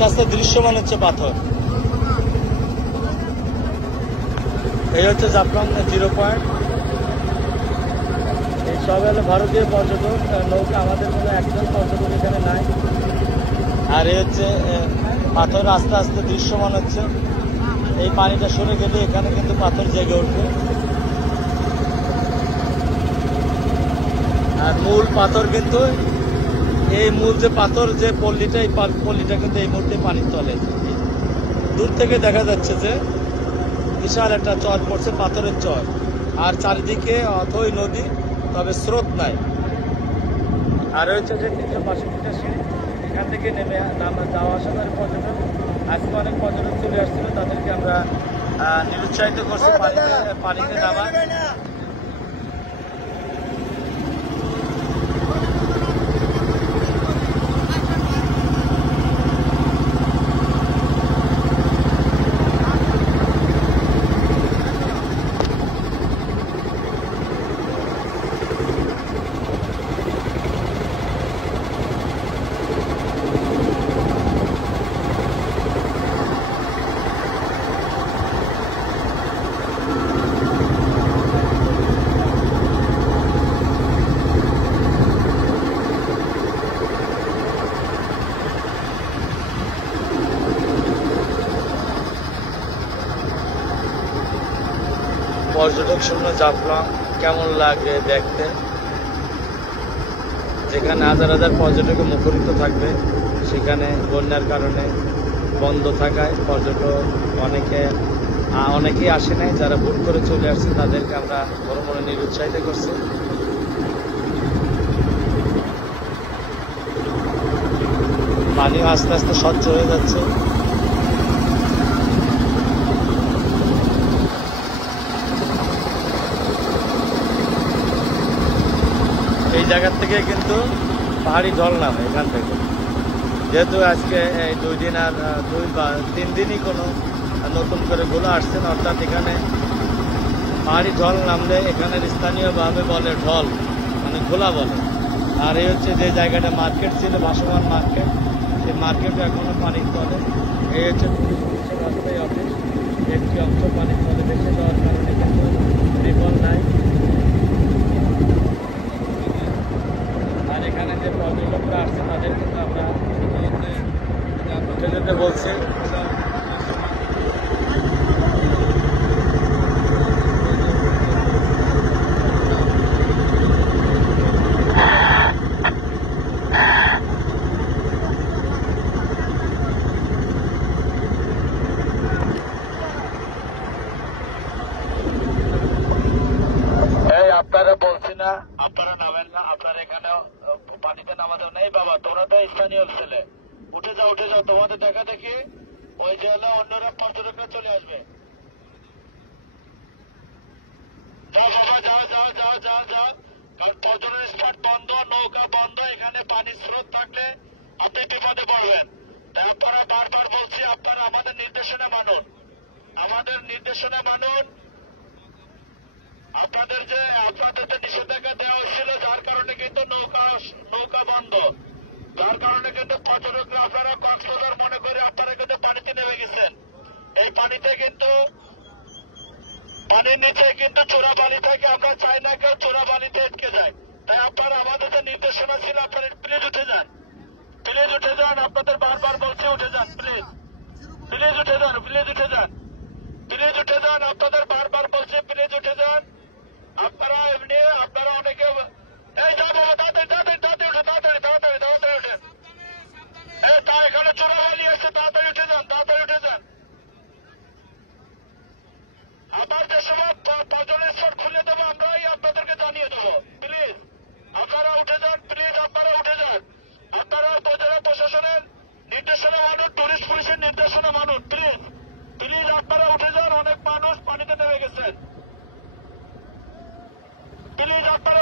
আস্তে আস্তে দৃশ্যমান হচ্ছে পাথর। এই হচ্ছে জাফলং 0 পয়েন্ট। এই সব হলো ভারতীয় পর্যটক নৌকা, আমাদের কোনো একজন পর্যটক এখানে নাই। আর এই হচ্ছে পাথর আস্তে আস্তে দৃশ্যমান হচ্ছে। এই পানিটা সরে গেলে এখানে কিন্তু পাথর জেগে উঠবে। আর মূল পাথর কিন্তু এই মূল যে পাথর যে পল্লীটা, এই পল্লীটা কিন্তু এই মুহূর্তে পানির তলে। দূর থেকে দেখা যাচ্ছে যে বিশাল একটা চর পড়ছে, পাথরের চর। আর চারিদিকে অথই নদী, তবে স্রোত নাই। আর হচ্ছে যে 362টা সিঁড়ি, এখান থেকে নেমে যাওয়া আসা করে পর্যটক। আজকে অনেক পর্যটক চলে আসছিল, তাদেরকে আমরা নিরুৎসাহিত করছি পানিতে নামা। পর্যটক শূন্য জাফলং কেমন লাগে দেখতে, যেখানে হাজার হাজার পর্যটকে মুখরিত থাকবে, সেখানে বন্যার কারণে বন্ধ থাকায় পর্যটক অনেকেই আসে নাই। যারা ভুল করে চলে আসছে তাদেরকে আমরা বড় মনে নিরুৎসাহিত করছি। পানিও আস্তে আস্তে স্বচ্ছ হয়ে যাচ্ছে। এই জায়গার থেকে কিন্তু পাহাড়ি ঢল নামে এখান থেকে। যেহেতু আজকে এই 2 দিন আর 2 বা 3 দিনই কোনো নতুন করে গোলা আসছে না, অর্থাৎ এখানে পাহাড়ি ঢল নামলে এখানের স্থানীয়ভাবে বলে ঢল, মানে ঘোলা বলে। আর এই হচ্ছে যে জায়গাটা মার্কেট ছিল, ভাসমান মার্কেট, সেই মার্কেটও এখনো পানির তলে। এই হচ্ছে রাস্তায় অফিস, একটি অংশ পানির তলে ভেসে যাওয়ার কারণে কিন্তু বিপদ নাই। আর এখানে যে পর্যটকরা আসছে তাদের কিন্তু আমরা উঠে যেতে বলছি। আপনারা বলছি না আপনারা নামেন না, আপনারা এখানে পানিতে নামাতে নেই। বাবা তোমরা তো স্থানীয় ছেলে, উঠে যাও উঠে যাও। তোমাদের দেখা দেখি ওই যে হলো অন্যরা পর্যটকরা চলে আসবে। যাও বাবা যাও যাও যাও যাও যাও, কারণ পর্যটন স্পট বন্ধ, নৌকা বন্ধ। এখানে পানির স্রোত থাকলে আপনি বিপদে পড়বেন। তাই আপনারা বারবার বলছি, আপনারা আমাদের নির্দেশনা মানুন, আমাদের নির্দেশনা মানুন। আপনাদের যে নিষেধাজ্ঞা দেওয়া হয়েছিল, যার কারণে কিন্তু নৌকা বন্ধ, যার কারণে কিন্তু পর্যটকরা আপনারা কক্সবাজার মনে করে আপনারা কিন্তু পানিতে নেমে গেছেন। এই পানিতে কিন্তু পানির নিচে কিন্তু চোরা বালি থাকে, আমরা চাই না কেউ চোরা বালিতে আটকে যায়। তাই আপনারা আমাদের যে নির্দেশনা ছিল, আপনারা প্লিজ উঠে যান, প্লিজ উঠে যান। আপনাদের বারবার বলছি উঠে যান, প্লিজ প্লিজ উঠে যান, প্লিজ উঠে যান, প্লিজ উঠে যান। আপনাদের বারবার বলছি প্লিজ উঠে যান। আপনারা এমনি আপনারা অনেকে এই যাবো তাড়াতাড়ি তাড়াতাড়ি তাড়াতাড়ি উঠে তাড়াতাড়ি তাড়াতাড়ি তাড়াতাড়ি উঠে তা এখানে চোরা বালি আসছে, তাড়াতাড়ি উঠে যান, তাড়াতাড়ি উঠে যান। আবার যে সময় পর্যটন স্পট খুলে দেবো আমরাই আপনাদেরকে জানিয়ে দেবো। প্লিজ আপনারা উঠে যান, প্লিজ আপনারা উঠে যান। আপনারা উপজেলা প্রশাসনের নির্দেশনা মানুন, টুরিস্ট পুলিশের নির্দেশনা মানুন, প্লিজ প্লিজ আপনারা উঠে যান। অনেক মানুষ পানিতে নেমে গেছেন, প্লিজ আপনারা